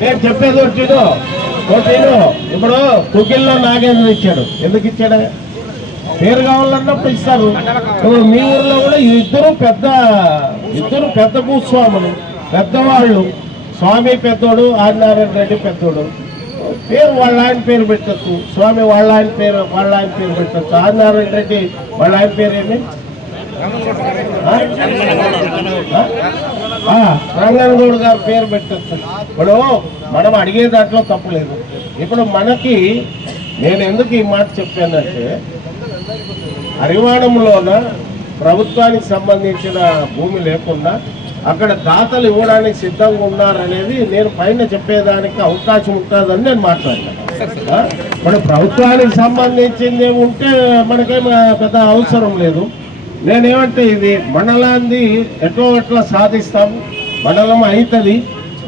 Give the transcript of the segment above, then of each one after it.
నేను చెప్పేది ఒకటి చూడు. ఇప్పుడు కుకిల్లో నాగేంద్ర ఇచ్చాడు. ఎందుకు ఇచ్చాడు? పేరు కావాలన్నప్పుడు ఇస్తారు ఇప్పుడు మీ ఊర్లో కూడా ఇద్దరు పెద్ద ఇద్దరు పెద్ద భూస్వాములు పెద్దవాళ్ళు. స్వామి పెద్దోడు ఆదినారాయణ రెడ్డి పెద్దోడు. పేరు వాళ్ళ ఆయన పేరు పెట్టచ్చు. స్వామి వాళ్ళ ఆయన పేరు వాళ్ళ ఆయన పేరు పెట్టచ్చు. ఆదినారాయణ రెడ్డి వాళ్ళ ఆయన పేరు ఏమి రంగనగౌడ్ గారు పేరు పెట్టచ్చు. ఇప్పుడు మనం అడిగే దాంట్లో తప్పులేదు ఇప్పుడు మనకి నేను ఎందుకు ఈ మాట చెప్పానంటే హరివాణంలోన ప్రభుత్వానికి సంబంధించిన భూమి లేకుండా అక్కడ దాతలు ఇవ్వడానికి సిద్ధంగా ఉన్నారనేది నేను పైన చెప్పేదానికి అవకాశం ఉంటుందని నేను మాట్లాడినా. ఇప్పుడు ప్రభుత్వానికి సంబంధించింది ఉంటే మనకేం పెద్ద అవసరం లేదు. నేనేమంటే ఇది మండలాన్ని ఎట్లో ఎట్లా సాధిస్తాము మండలం అవుతుంది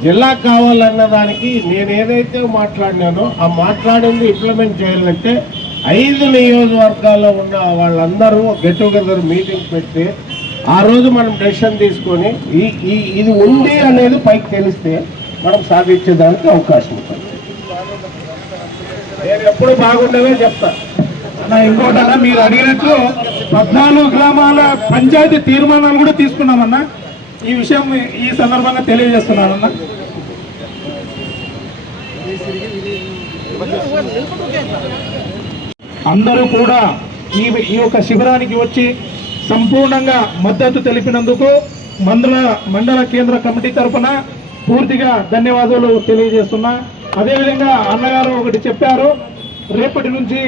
జిల్లా కావాలన్న దానికి నేను ఏదైతే మాట్లాడినానో ఆ మాట్లాడింది ఇంప్లిమెంట్ చేయాలంటే ఐదు నియోజకవర్గాల్లో ఉన్న వాళ్ళందరూ గెట్ టుగెదర్ మీటింగ్ పెట్టి ఆ రోజు మనం డెసిషన్ తీసుకొని ఈ ఈ ఇది ఉంది అనేది పైకి తెలిస్తే మనం సాధించేదానికి అవకాశం ఉంటుంది. నేను ఎప్పుడు బాగుండేవే చెప్తాను అన్న మీరు అడిగినట్లు పద్నాలుగు గ్రామాల పంచాయతీ తీర్మానాలు కూడా తీసుకున్నామన్నా. ఈ విషయం ఈ సందర్భంగా తెలియజేస్తున్నానన్నా అందరూ కూడా ఈ ఈ యొక్క శిబిరానికి వచ్చి సంపూర్ణంగా మద్దతు తెలిపినందుకు మండల మండల కేంద్ర కమిటీ తరఫున పూర్తిగా ధన్యవాదాలు తెలియజేస్తున్నా. అదేవిధంగా అన్నగారు ఒకటి చెప్పారు రేపటి నుంచి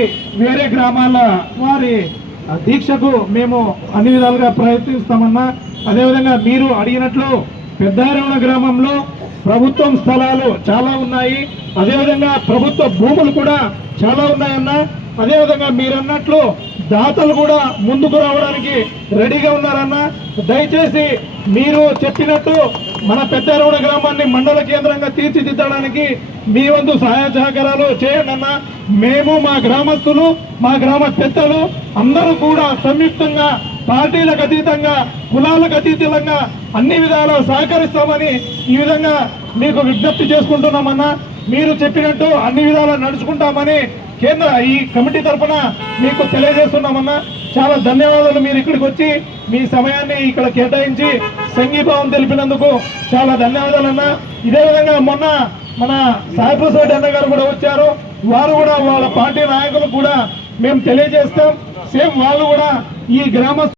వేరే గ్రామాల వారి దీక్షకు మేము అన్ని విధాలుగా ప్రయత్నిస్తామన్నా. అదేవిధంగా మీరు అడిగినట్లు పెద్దారవణ గ్రామంలో ప్రభుత్వం స్థలాలు చాలా ఉన్నాయి. అదేవిధంగా ప్రభుత్వ భూములు కూడా చాలా ఉన్నాయన్నా. అదేవిధంగా మీరన్నట్లు దాతలు కూడా ముందుకు రావడానికి రెడీగా ఉన్నారన్న. దయచేసి మీరు చెప్పినట్టు మన పెద్దారవణ గ్రామాన్ని మండల కేంద్రంగా తీర్చిదిద్దడానికి మీ వంతు సహాయ సహకారాలు చేయండి అన్న మేము మా గ్రామస్తులు మా గ్రామ పెద్దలు అందరూ కూడా సంయుక్తంగా పార్టీలకు అతీతంగా కులాలకు అతీతంగా అన్ని విధాలు సహకరిస్తామని ఈ విధంగా మీకు విజ్ఞప్తి చేసుకుంటున్నామన్నా మీరు చెప్పినట్టు అన్ని విధాలా నడుచుకుంటామని కేంద్ర ఈ కమిటీ తరఫున మీకు తెలియజేస్తున్నామన్నా చాలా ధన్యవాదాలు. మీరు ఇక్కడికి వచ్చి మీ సమయాన్ని ఇక్కడ కేటాయించి సంఘీభావం తెలిపినందుకు చాలా ధన్యవాదాలన్నా. ఇదే విధంగా మొన్న మన సాయిప్రసాద్ అన్న గారు కూడా వచ్చారు. వారు కూడా వాళ్ళ పార్టీ నాయకులు కూడా మేము తెలియజేస్తాం. సేమ్ వాళ్ళు కూడా ఈ గ్రామ